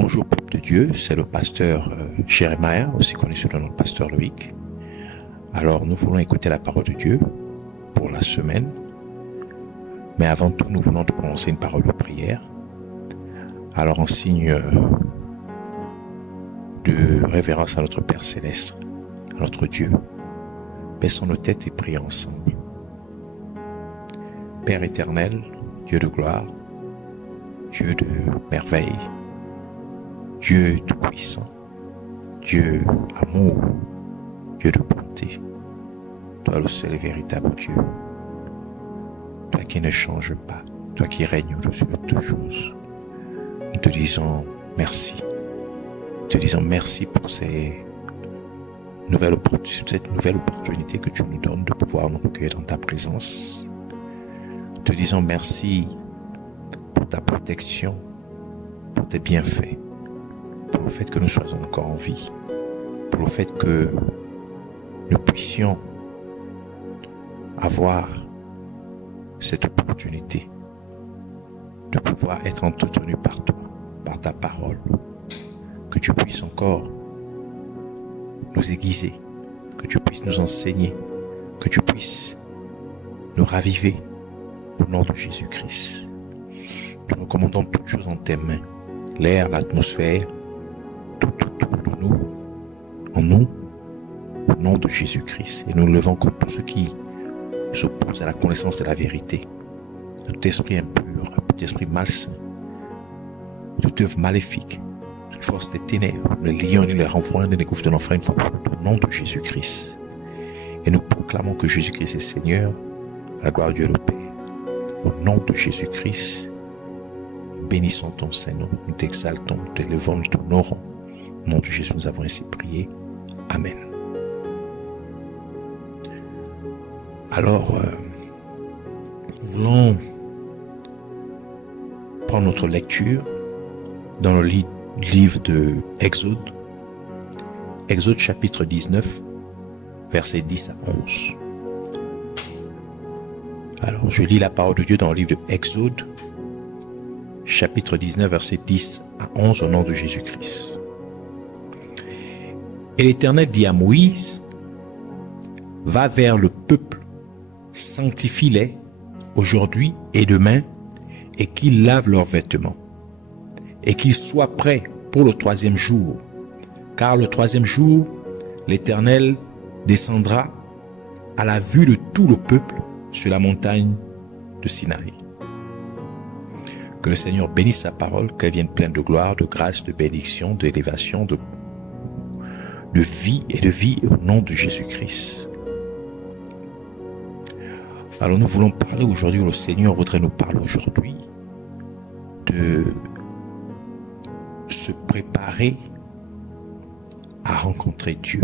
Bonjour peuple de Dieu, c'est le pasteur Jérémia, aussi connu sous le nom de pasteur Loïc. Alors nous voulons écouter la parole de Dieu pour la semaine. Mais avant tout, nous voulons te prononcer une parole de prière. Alors en signe de révérence à notre Père Céleste, à notre Dieu, baissons nos têtes et prions ensemble. Père éternel, Dieu de gloire, Dieu de merveille, Dieu tout-puissant, Dieu amour, Dieu de bonté, toi le seul et véritable Dieu, toi qui ne changes pas, toi qui règnes au-dessus de toutes choses. Nous te disons merci. Nous te disons merci pour cette nouvelle opportunité que tu nous donnes de pouvoir nous recueillir dans ta présence. Nous te disons merci pour ta protection, pour tes bienfaits, pour le fait que nous soyons encore en vie, pour le fait que nous puissions avoir cette opportunité de pouvoir être entretenu par toi, par ta parole, que tu puisses encore nous aiguiser, que tu puisses nous enseigner, que tu puisses nous raviver au nom de Jésus-Christ. Nous recommandons toutes choses en tes mains, l'air, l'atmosphère, tout autour de nous, en nous, au nom de Jésus-Christ. Et nous levons contre tout ce qui s'oppose à la connaissance de la vérité, tout esprit impur, tout esprit malsain, toute œuvre maléfique, toute force des ténèbres, le lions et les renvoyons des gouffres de l'enfer, au nom de Jésus-Christ. Et nous proclamons que Jésus-Christ est Seigneur, à la gloire de Dieu le Père. Au nom de Jésus-Christ, nous bénissons ton Saint-Nom, nous t'exaltons, nous t'élevons, nous t'honorons. Au nom de Jésus, nous avons ainsi prié. Amen. Alors, nous voulons prendre notre lecture dans le livre de Exode, Exode chapitre 19, versets 10 à 11. Alors, je lis la parole de Dieu dans le livre de Exode, chapitre 19, versets 10 à 11, au nom de Jésus-Christ. Et l'Éternel dit à Moïse, « Va vers le peuple, sanctifie-les aujourd'hui et demain, et qu'ils lavent leurs vêtements, et qu'ils soient prêts pour le troisième jour, car le troisième jour, l'Éternel descendra à la vue de tout le peuple sur la montagne de Sinaï. » Que le Seigneur bénisse sa parole, qu'elle vienne pleine de gloire, de grâce, de bénédiction, d'élévation, de vie au nom de Jésus-Christ. Alors nous voulons parler aujourd'hui, le Seigneur voudrait nous parler aujourd'hui de se préparer à rencontrer Dieu.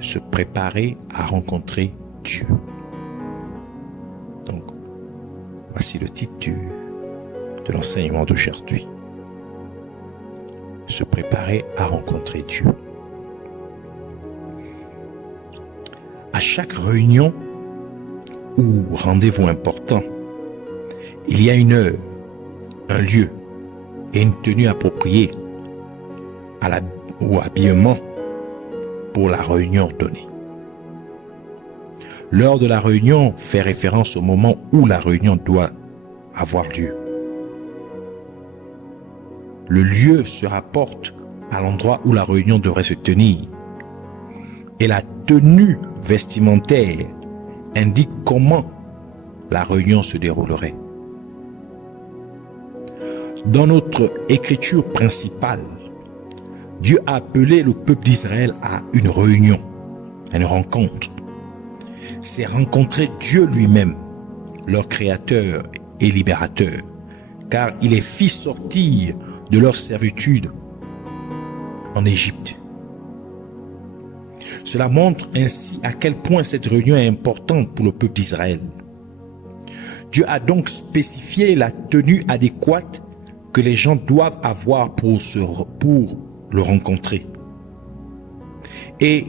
Se préparer à rencontrer Dieu. Donc, voici le titre de l'enseignement d'aujourd'hui. Se préparer à rencontrer Dieu. À chaque réunion ou rendez-vous important, il y a une heure, un lieu et une tenue appropriée au habillement pour la réunion donnée. L'heure de la réunion fait référence au moment où la réunion doit avoir lieu. Le lieu se rapporte à l'endroit où la réunion devrait se tenir. Et la tenue vestimentaire indique comment la réunion se déroulerait. Dans notre écriture principale, Dieu a appelé le peuple d'Israël à une réunion, à une rencontre. C'est rencontrer Dieu lui-même, leur créateur et libérateur, car il les fit sortir de leur servitude en Égypte. Cela montre ainsi à quel point cette réunion est importante pour le peuple d'Israël. Dieu a donc spécifié la tenue adéquate que les gens doivent avoir pour le rencontrer. Et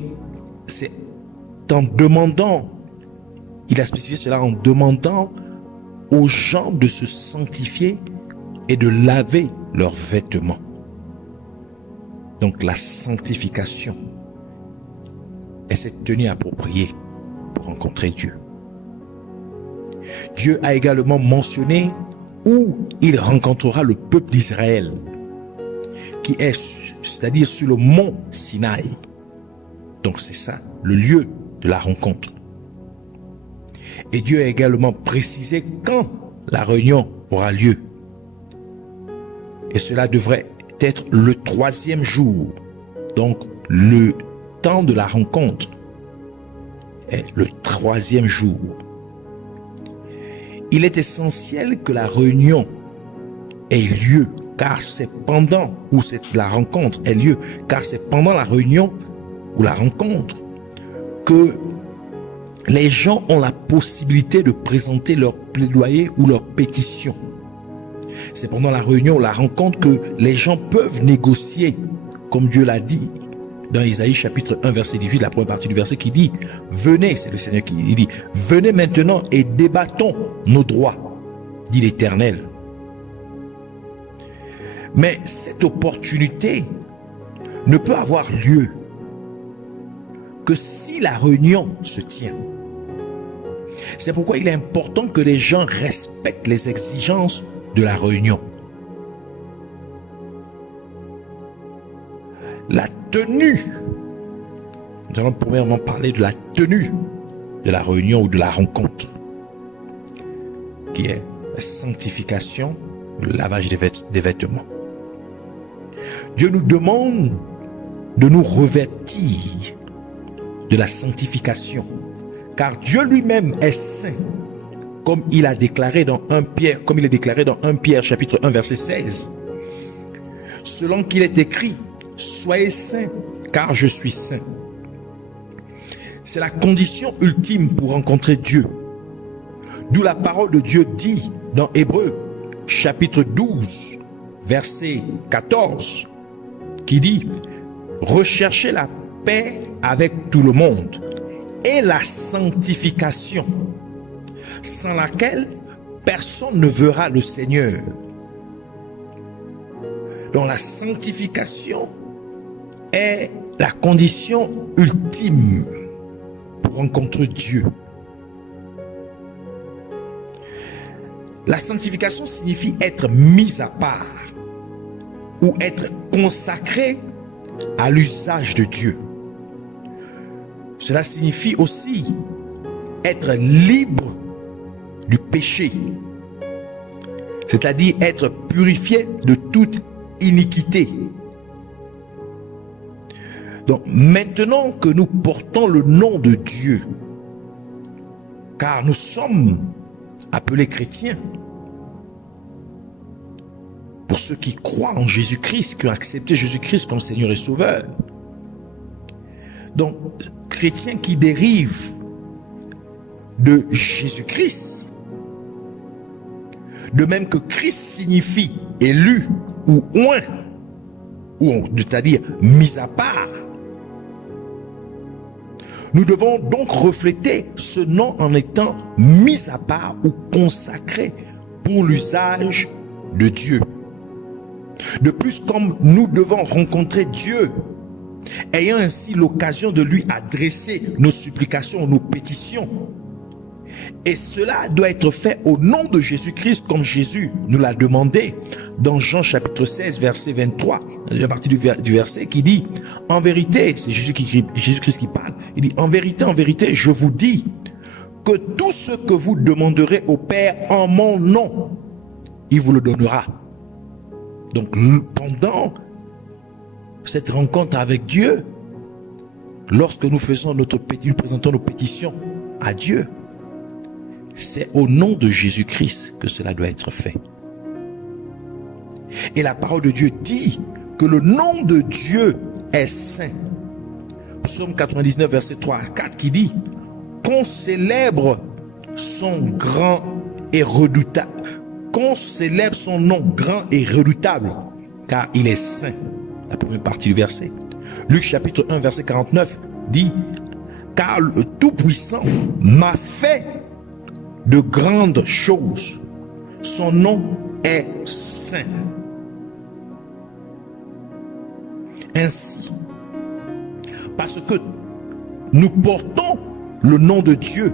c'est en demandant, il a spécifié cela en demandant aux gens de se sanctifier et de laver leurs vêtements. Donc la sanctification est cette tenue appropriée pour rencontrer Dieu. Dieu a également mentionné où il rencontrera le peuple d'Israël, qui est, c'est-à-dire sur le mont Sinaï. Donc c'est ça, le lieu de la rencontre. Et Dieu a également précisé quand la réunion aura lieu. Et cela devrait être le 3e jour. Donc le temps de la rencontre est le 3e jour. Il est essentiel que la réunion ait lieu, car c'est pendant, ou la rencontre ait lieu, car c'est pendant la réunion ou la rencontre que les gens ont la possibilité de présenter leur plaidoyer ou leur pétition. C'est pendant la réunion ou la rencontre que les gens peuvent négocier, comme Dieu l'a dit dans Isaïe chapitre 1 verset 18, la première partie du verset qui dit « Venez », c'est le Seigneur qui dit « Venez maintenant et débattons nos droits », dit l'Éternel. Mais cette opportunité ne peut avoir lieu que si la réunion se tient. C'est pourquoi il est important que les gens respectent les exigences de la réunion. La tenue, nous allons premièrement parler de la tenue de la réunion ou de la rencontre, qui est la sanctification, le lavage des vêtements. Dieu nous demande de nous revêtir de la sanctification, car Dieu lui-même est saint, comme il a déclaré dans 1 Pierre, comme il est déclaré dans 1 Pierre chapitre 1 verset 16. Selon qu'il est écrit, soyez saints, car je suis saint. C'est la condition ultime pour rencontrer Dieu. D'où la parole de Dieu dit dans Hébreux chapitre 12 verset 14 qui dit recherchez la paix avec tout le monde et la sanctification, sans laquelle personne ne verra le Seigneur. Donc la sanctification est la condition ultime pour rencontrer Dieu. La sanctification signifie être mis à part ou être consacré à l'usage de Dieu. Cela signifie aussi être libre du péché, c'est-à-dire être purifié de toute iniquité. Donc maintenant que nous portons le nom de Dieu, car nous sommes appelés chrétiens, pour ceux qui croient en Jésus-Christ, qui ont accepté Jésus-Christ comme Seigneur et Sauveur. Donc, chrétiens qui dérivent de Jésus-Christ, de même que Christ signifie élu ou oint, ou c'est-à-dire mis à part, nous devons donc refléter ce nom en étant mis à part ou consacré pour l'usage de Dieu. De plus, comme nous devons rencontrer Dieu, ayant ainsi l'occasion de lui adresser nos supplications, nos pétitions, et cela doit être fait au nom de Jésus-Christ, comme Jésus nous l'a demandé dans Jean chapitre 16 verset 23, à partir du verset qui dit en vérité, c'est Jésus-Christ qui parle, il dit en vérité je vous dis que tout ce que vous demanderez au Père en mon nom, il vous le donnera. Donc pendant cette rencontre avec Dieu, lorsque nous présentons nos pétitions à Dieu, c'est au nom de Jésus-Christ que cela doit être fait. Et la parole de Dieu dit que le nom de Dieu est saint. Psaume 99 verset 3 à 4 qui dit qu'on célèbre son grand et redoutable, qu'on célèbre son nom grand et redoutable, car il est saint. La première partie du verset. Luc chapitre 1 verset 49 dit car le Tout-Puissant m'a fait de grandes choses, son nom est saint. Ainsi, parce que nous portons le nom de Dieu,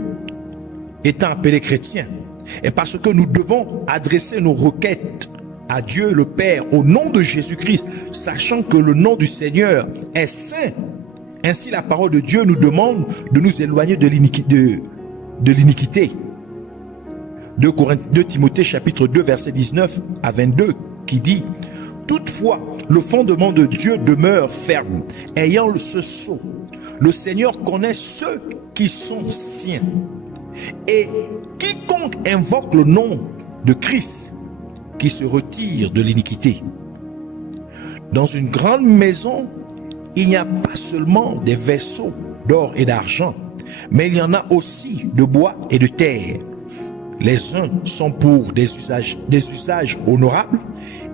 étant appelés chrétiens, et parce que nous devons adresser nos requêtes à Dieu le Père au nom de Jésus-Christ, sachant que le nom du Seigneur est saint. Ainsi, la parole de Dieu nous demande de nous éloigner de l'iniquité. 2 Timothée chapitre 2 verset 19 à 22 qui dit: toutefois, le fondement de Dieu demeure ferme, ayant ce sceau. Le Seigneur connaît ceux qui sont siens. Et quiconque invoque le nom de Christ, qui se retire de l'iniquité. Dans une grande maison, il n'y a pas seulement des vaisseaux d'or et d'argent, mais il y en a aussi de bois et de terre. Les uns sont pour des usages honorables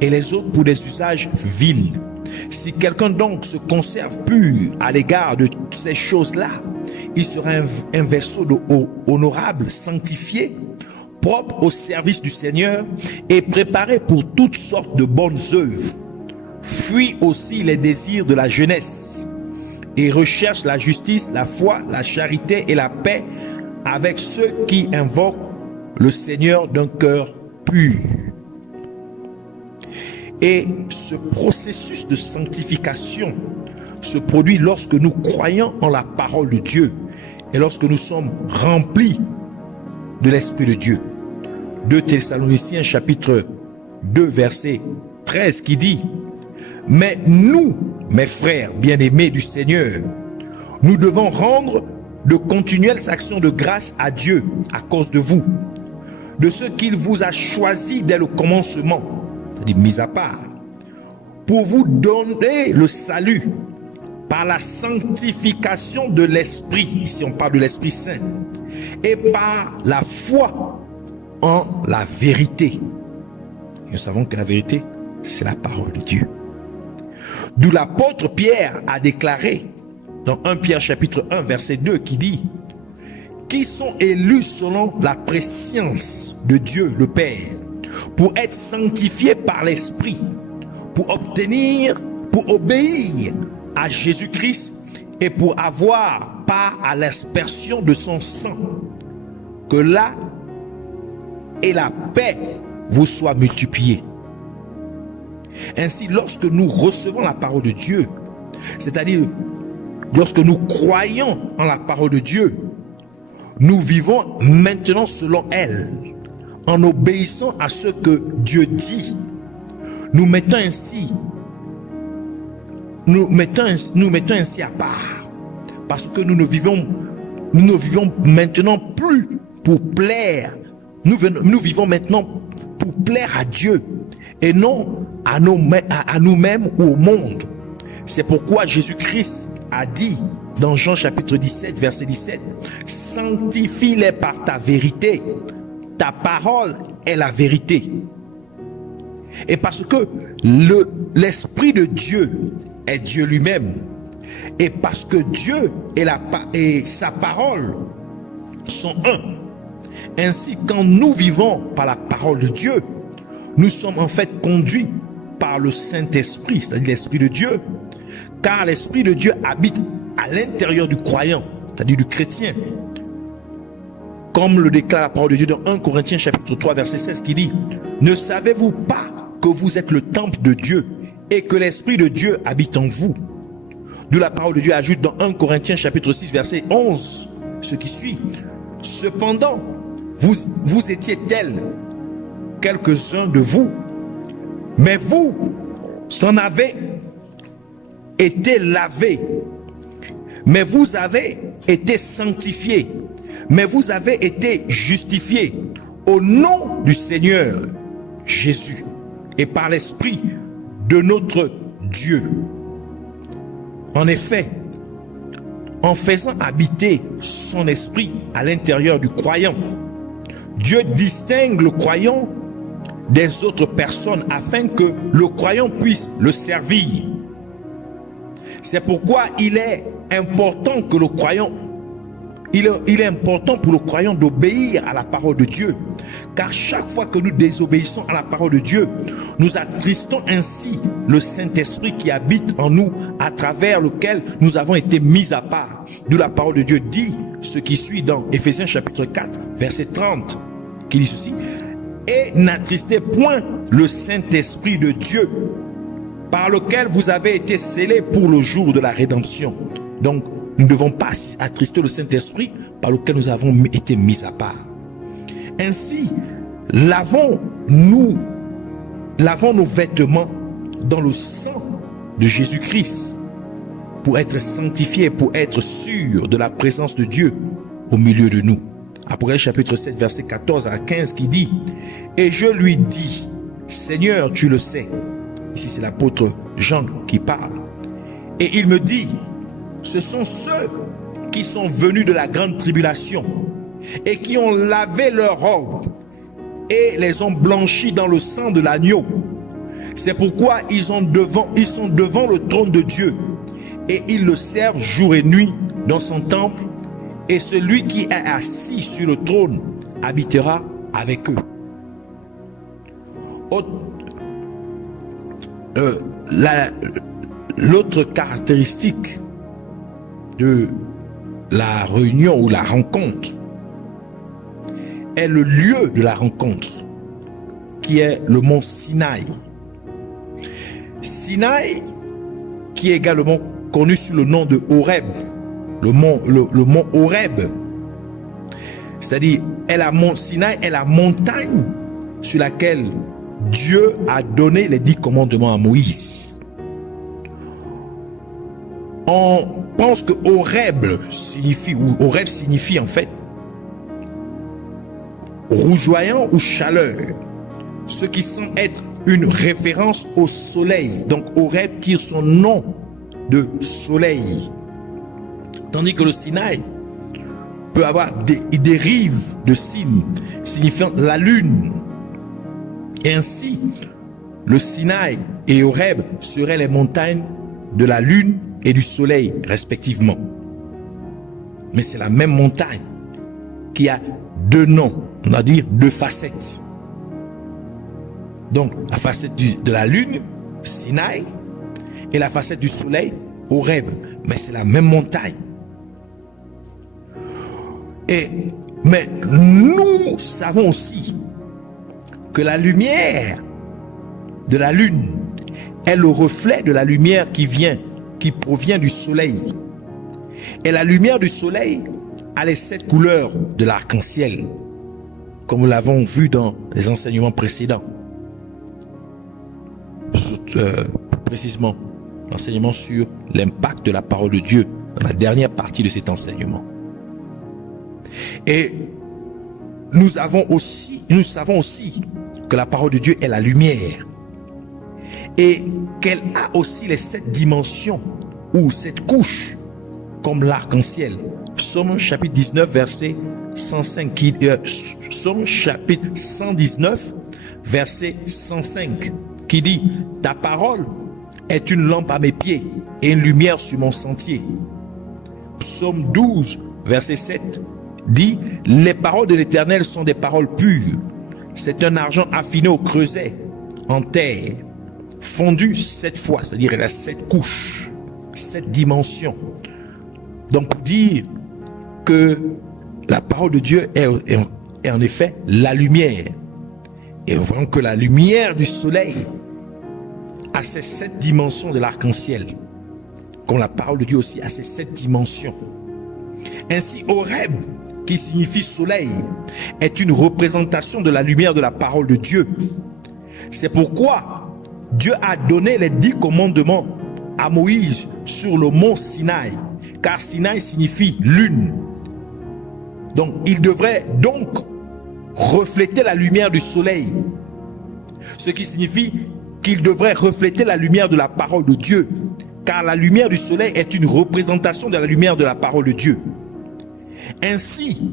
et les autres pour des usages vils. Si quelqu'un donc se conserve pur à l'égard de ces choses-là, il sera un vaisseau honorable, sanctifié, propre au service du Seigneur et préparé pour toutes sortes de bonnes œuvres. Fuis aussi les désirs de la jeunesse et recherche la justice, la foi, la charité et la paix avec ceux qui invoquent le Seigneur d'un cœur pur. Et ce processus de sanctification se produit lorsque nous croyons en la parole de Dieu et lorsque nous sommes remplis de l'Esprit de Dieu. 2 Thessaloniciens chapitre 2 verset 13 qui dit: mais nous, mes frères bien-aimés du Seigneur, nous devons rendre de continuelles actions de grâce à Dieu à cause de vous, de ce qu'il vous a choisi dès le commencement, c'est-à-dire mis à part, pour vous donner le salut par la sanctification de l'Esprit, ici on parle de l'Esprit Saint, et par la foi en la vérité. Nous savons que la vérité, c'est la parole de Dieu. D'où l'apôtre Pierre a déclaré dans 1 Pierre chapitre 1 verset 2 qui dit: qui sont élus selon la prescience de Dieu le Père, pour être sanctifiés par l'Esprit, pour obéir à Jésus-Christ et pour avoir part à l'aspersion de son sang. Que là et la paix vous soient multipliées. Ainsi, lorsque nous recevons la parole de Dieu, c'est-à-dire lorsque nous croyons en la parole de Dieu, nous vivons maintenant selon elle, en obéissant à ce que Dieu dit. Nous mettons ainsi à part, parce que nous ne vivons maintenant plus pour plaire. Nous vivons maintenant pour plaire à Dieu et non à nous-mêmes ou au monde. C'est pourquoi Jésus-Christ a dit dans Jean chapitre 17 verset 17: sanctifie-les par ta vérité, ta parole est la vérité. Et parce que l'Esprit de Dieu est Dieu lui-même, et parce que Dieu et sa parole sont un, ainsi quand nous vivons par la parole de Dieu, nous sommes en fait conduits par le Saint-Esprit, c'est-à-dire l'Esprit de Dieu, car l'Esprit de Dieu habite à l'intérieur du croyant, c'est-à-dire du chrétien, comme le déclare la parole de Dieu dans 1 Corinthiens chapitre 3 verset 16 qui dit: ne savez-vous pas que vous êtes le temple de Dieu et que l'Esprit de Dieu habite en vous? D'où la parole de Dieu ajoute dans 1 Corinthiens chapitre 6 verset 11 ce qui suit: cependant vous étiez tels quelques-uns de vous, mais vous en avez été lavés, mais vous avez été sanctifiés, mais vous avez été justifiés au nom du Seigneur Jésus et par l'Esprit de notre Dieu. En effet, en faisant habiter son esprit à l'intérieur du croyant, Dieu distingue le croyant des autres personnes afin que le croyant puisse le servir. C'est pourquoi il est important pour le croyant d'obéir à la parole de Dieu, car chaque fois que nous désobéissons à la parole de Dieu, nous attristons ainsi le Saint-Esprit qui habite en nous, à travers lequel nous avons été mis à part. D'où la parole de Dieu dit ce qui suit dans Éphésiens chapitre 4, verset 30, qui dit ceci: et n'attristez point le Saint-Esprit de Dieu, par lequel vous avez été scellés pour le jour de la rédemption. Donc, nous ne devons pas attrister le Saint-Esprit par lequel nous avons été mis à part. Ainsi, lavons nos vêtements dans le sang de Jésus-Christ pour être sanctifiés, pour être sûrs de la présence de Dieu au milieu de nous. Apocalypse chapitre 7, verset 14 à 15 qui dit: et je lui dis, Seigneur, tu le sais. Ici, c'est l'apôtre Jean qui parle. Et il me dit, ce sont ceux qui sont venus de la grande tribulation et qui ont lavé leurs robes et les ont blanchis dans le sang de l'agneau. C'est pourquoi ils sont devant le trône de Dieu et ils le servent jour et nuit dans son temple, et celui qui est assis sur le trône habitera avec eux. L'autre caractéristique de la réunion ou la rencontre est le lieu de la rencontre, qui est le mont Sinaï. Sinaï, qui est également connu sous le nom de Horeb, le mont Horeb, c'est-à-dire mont Sinaï est la montagne sur laquelle Dieu a donné les 10 commandements à Moïse. On pense que Horeb signifie en fait rougeoyant ou chaleur, ce qui semble être une référence au soleil. Donc Horeb tire son nom de soleil, tandis que le Sinaï peut avoir des dérives de Sin signifiant la lune. Et ainsi, le Sinaï et Horeb seraient les montagnes de la lune et du soleil respectivement. Mais c'est la même montagne qui a 2 noms, on va dire 2 facettes. Donc la facette de la lune, Sinaï, et la facette du soleil, Horeb. Mais c'est la même montagne. Mais nous savons aussi que la lumière de la lune est le reflet de la lumière qui provient du soleil. Et la lumière du soleil a les 7 couleurs de l'arc-en-ciel, comme nous l'avons vu dans les enseignements précédents. Précisément, l'enseignement sur l'impact de la parole de Dieu dans la dernière partie de cet enseignement. Et nous savons aussi que la parole de Dieu est la lumière et qu'elle a aussi les 7 dimensions ou 7 couches comme l'arc-en-ciel. Psaume chapitre 19 verset 105 Psaume chapitre 119 verset 105 qui dit: ta parole est une lampe à mes pieds et une lumière sur mon sentier. Psaume 12 verset 7 dit: les paroles de l'Éternel sont des paroles pures. C'est un argent affiné au creuset en terre, fondu 7 fois, c'est-à-dire il a 7 couches, 7 dimensions. Donc pour dire que la parole de Dieu est en effet la lumière. Et nous voyons que la lumière du soleil a ces 7 dimensions de l'arc-en-ciel, comme la parole de Dieu aussi a ces 7 dimensions. Ainsi, Horeb, qui signifie soleil, est une représentation de la lumière de la parole de Dieu. C'est pourquoi Dieu a donné les 10 commandements à Moïse sur le mont Sinaï, car Sinaï signifie lune. Donc, il devrait donc refléter la lumière du soleil, ce qui signifie qu'il devrait refléter la lumière de la parole de Dieu, car la lumière du soleil est une représentation de la lumière de la parole de Dieu. Ainsi,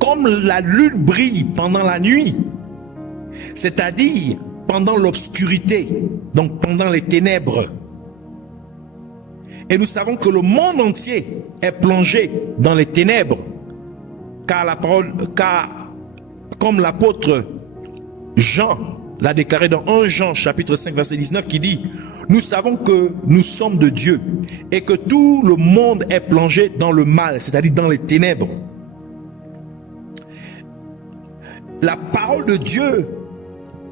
comme la lune brille pendant la nuit, c'est-à-dire pendant l'obscurité, donc pendant les ténèbres, et nous savons que le monde entier est plongé dans les ténèbres, car comme l'apôtre Jean l'a déclaré dans 1 Jean chapitre 5 verset 19 qui dit: nous savons que nous sommes de Dieu et que tout le monde est plongé dans le mal, c'est-à-dire dans les ténèbres. La parole de Dieu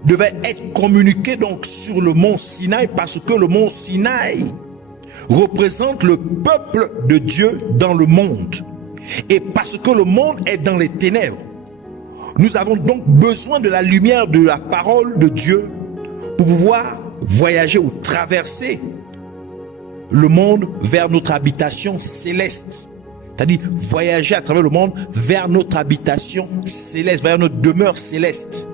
devait être communiquée donc sur le mont Sinaï, parce que le mont Sinaï représente le peuple de Dieu dans le monde. Et parce que le monde est dans les ténèbres, nous avons donc besoin de la lumière de la parole de Dieu pour pouvoir voyager ou traverser le monde vers notre habitation céleste. C'est-à-dire voyager à travers le monde vers notre habitation céleste, vers notre demeure céleste.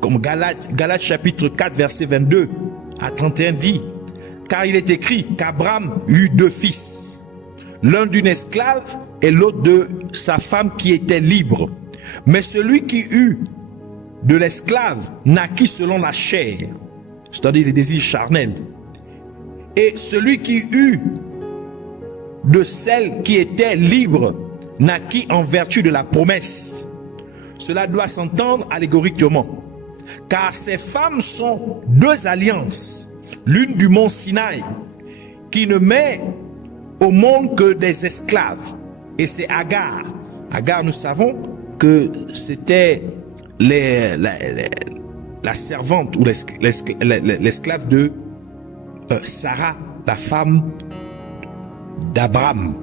Comme Galates chapitre 4 verset 22 à 31 dit: car il est écrit qu'Abraham eut 2 fils, l'un d'une esclave et l'autre de sa femme qui était libre. Mais celui qui eut de l'esclave naquit selon la chair, c'est-à-dire les désirs charnels. Et celui qui eut de celle qui était libre naquit en vertu de la promesse. Cela doit s'entendre allégoriquement, car ces femmes sont 2 alliances, l'une du mont Sinaï, qui ne met au monde que des esclaves, et c'est Agar. Agar, nous savons que c'était la servante ou l'esclave de Sarah, la femme d'Abraham.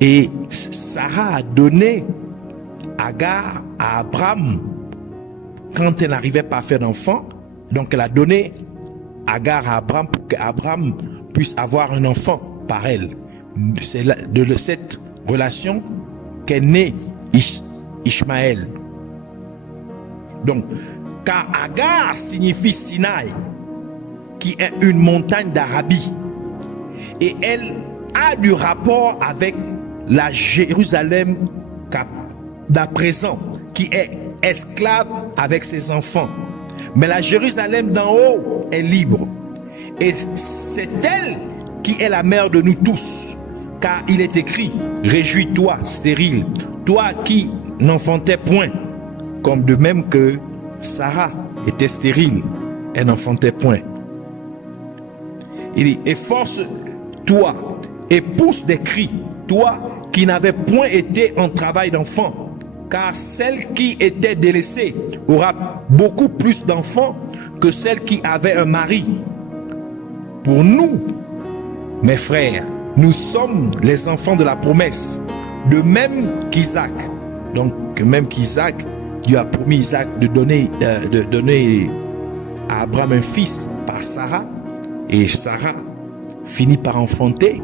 Et Sarah a donné Agar à Abraham quand elle n'arrivait pas à faire d'enfant. Donc elle a donné Agar à Abraham pour qu'Abraham puisse avoir un enfant par elle. C'est de cette relation qu'est né Ishmaël. Donc, car Agar signifie Sinaï, qui est une montagne d'Arabie, et elle a du rapport avec la Jérusalem d'à présent, qui est esclave avec ses enfants. Mais la Jérusalem d'en haut est libre, et c'est elle qui est la mère de nous tous, car il est écrit: réjouis-toi stérile, toi qui n'enfantais point, comme de même que Sarah était stérile, elle n'enfantait point. Il dit: efforce-toi et pousse des cris, toi qui n'avais point été en travail d'enfant, car celle qui était délaissée aura beaucoup plus d'enfants que celle qui avait un mari. Pour nous, mes frères, nous sommes les enfants de la promesse, de même qu'Isaac. Donc, même qu'Isaac, Dieu a promis Isaac de donner à Abraham un fils par Sarah, et Sarah finit par enfanter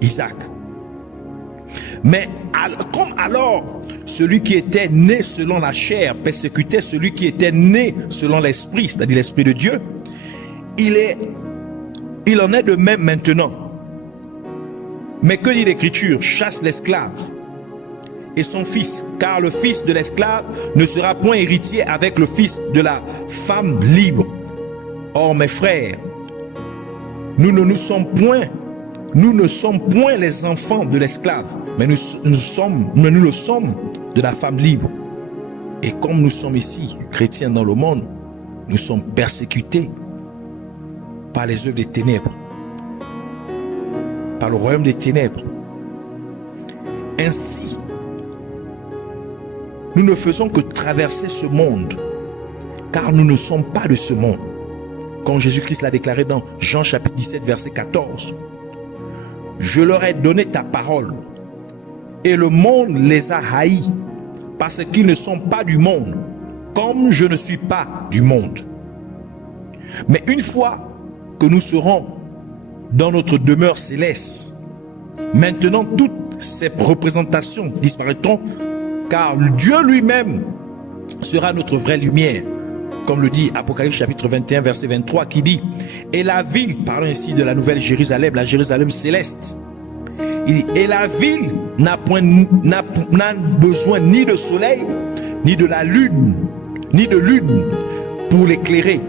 Isaac. Mais comme alors celui qui était né selon la chair persécutait celui qui était né selon l'esprit, c'est-à-dire l'esprit de Dieu, il en est de même maintenant. Mais que dit l'Écriture? Chasse l'esclave et son fils, car le fils de l'esclave ne sera point héritier avec le fils de la femme libre. Or, mes frères, nous ne sommes point les enfants de l'esclave, mais nous le sommes de la femme libre. Et comme nous sommes ici, chrétiens dans le monde, nous sommes persécutés par les œuvres des ténèbres, par le royaume des ténèbres. Ainsi, nous ne faisons que traverser ce monde, car nous ne sommes pas de ce monde. Comme Jésus-Christ l'a déclaré dans Jean chapitre 17 verset 14. Je leur ai donné ta parole, et le monde les a haïs, parce qu'ils ne sont pas du monde, comme je ne suis pas du monde. Mais une fois que nous serons dans notre demeure céleste, maintenant toutes ces représentations disparaîtront, car Dieu lui-même sera notre vraie lumière, comme le dit Apocalypse chapitre 21 verset 23 qui dit: et la ville, parlons ici de la nouvelle Jérusalem, la Jérusalem céleste, il dit, et la ville n'a besoin ni de soleil, ni de la lune, ni de lune pour l'éclairer,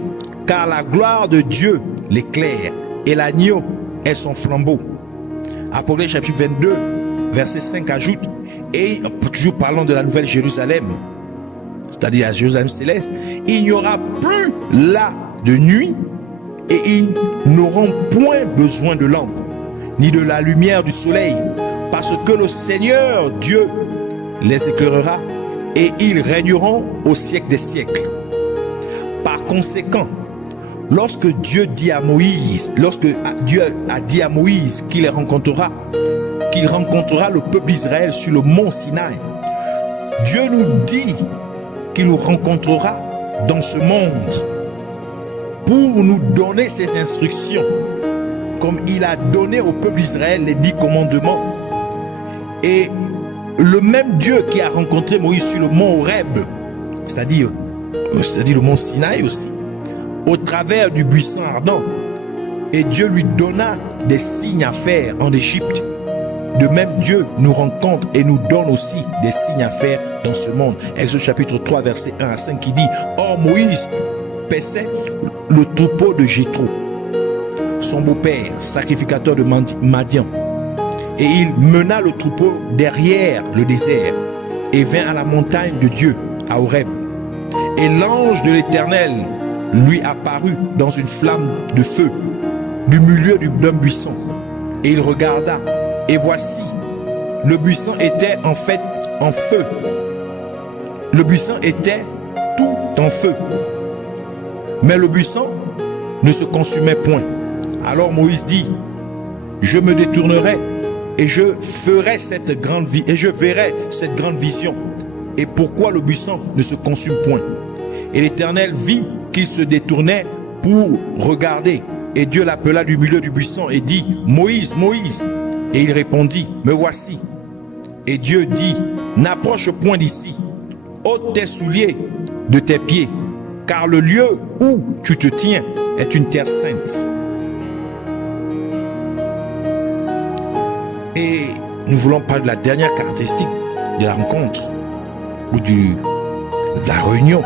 car la gloire de Dieu l'éclaire, et l'agneau est son flambeau. Apocalypse chapitre 22 verset 5 ajoute, et toujours parlant de la nouvelle Jérusalem, c'est-à-dire à Jérusalem céleste, il n'y aura plus là de nuit et ils n'auront point besoin de lampe, ni de la lumière du soleil, parce que le Seigneur Dieu les éclairera et ils régneront au siècle des siècles. Par conséquent, lorsque Dieu dit à Moïse, lorsque Dieu a dit à Moïse qu'il rencontrera le peuple d'Israël sur le mont Sinaï, Dieu nous dit qu'il nous rencontrera dans ce monde pour nous donner ses instructions, comme il a donné au peuple d'Israël les 10 commandements. Et le même Dieu qui a rencontré Moïse sur le mont Horeb, c'est-à-dire le mont Sinaï aussi, au travers du buisson ardent, et Dieu lui donna des signes à faire en Égypte. De même, Dieu nous rencontre et nous donne aussi des signes à faire dans ce monde. Exode chapitre 3, verset 1 à 5 qui dit: Or Moïse paissait le troupeau de Jéthro, son beau-père, sacrificateur de Madian. Et il mena le troupeau derrière le désert et vint à la montagne de Dieu, à Horeb. Et l'ange de l'Éternel lui apparut dans une flamme de feu du milieu d'un buisson. Et il regarda, et voici, le buisson était en fait en feu. Le buisson était tout en feu. Mais le buisson ne se consumait point. Alors Moïse dit: je me détournerai et je ferai cette grande vie et je verrai cette grande vision. Et pourquoi le buisson ne se consume point? Et l'Éternel vit qu'il se détournait pour regarder. Et Dieu l'appela du milieu du buisson et dit: Moïse, Moïse. Et il répondit: me voici. Et Dieu dit: n'approche point d'ici, ôte tes souliers de tes pieds, car le lieu où tu te tiens est une terre sainte. Et nous voulons parler de la dernière caractéristique de la rencontre ou de la réunion